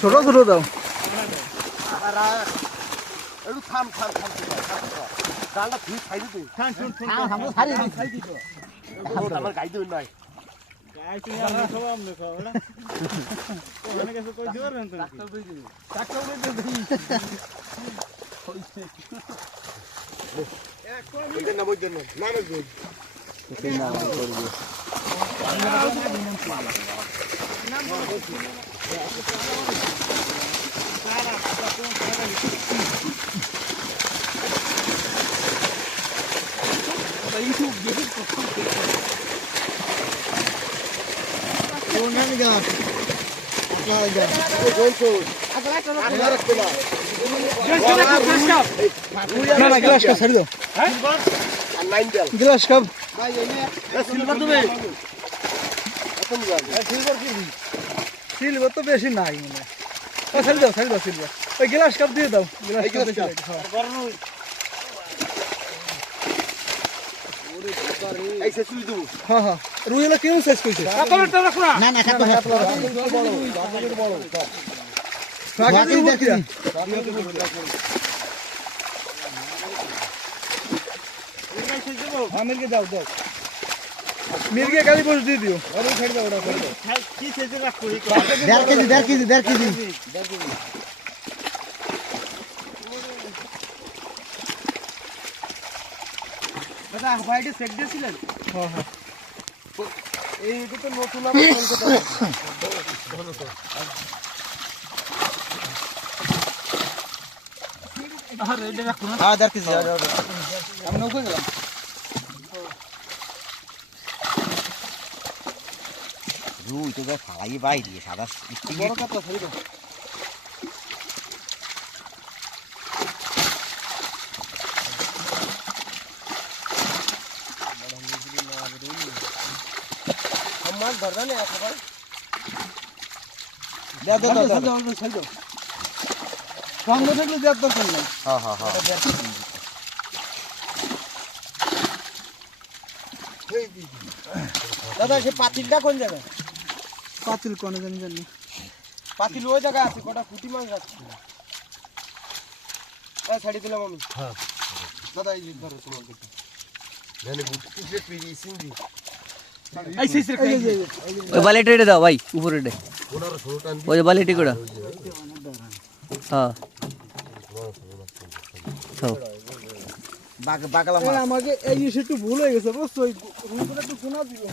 ছোট ছোট দাও একটু থাম থাম থাম ডালটা ঠিক খাই দিতে আমার গাই দিন নাই গ্লাস কাপ সিলভার তো বেশি নাই মনে ছেড়ে দাও সিলভার ওই গ্লাস কাপ দিয়ে দাও হ্যাঁ হ্যাঁ রুইলা কেমন সাইজ কইছে না না খাতো মির্গে দাও দাও মির্গে গালি বস দিয়ে দিও আরে ছেড়ে দাও ওটা কি সাইজে রাখো 1.5 কেজি দাদা হোয়াইটে সেট দিয়েছিলেন হ্যাঁ হ্যাঁ এইটা তো নতুন আমি বলতে পারি আরে এটা রাখো না 1.5 কেজি আমি নৌকো গেলাম রুই তো ফালাই বাইরে সাদা বড় কাতলা ছেড়ে দাও আমার ধরনা নেই একবার দাও সঙ্গে থাকলে দেওয়ার দরকার নাই দাদা সে পাতিলটা কোন জায়গায় পাতিল কোনে জানি পাতিল ওই জায়গায় আছে কটা পুঁটি মাছ রাখছি ছাড়ি দিলাম আমি হ্যাঁ দাদা এই ধরো তোমার কাছে জানি পুঁটি যে পিড়ি সিঙ্গি ওই বালিটা এটা দাও ভাই উপরে এটা ওই যে বালিটি কোড়া হ্যাঁ বাগালা আমাকে এই একটু ভুল হয়ে গেছে বুঝছো ওই রুমটা একটু শোনা দিবে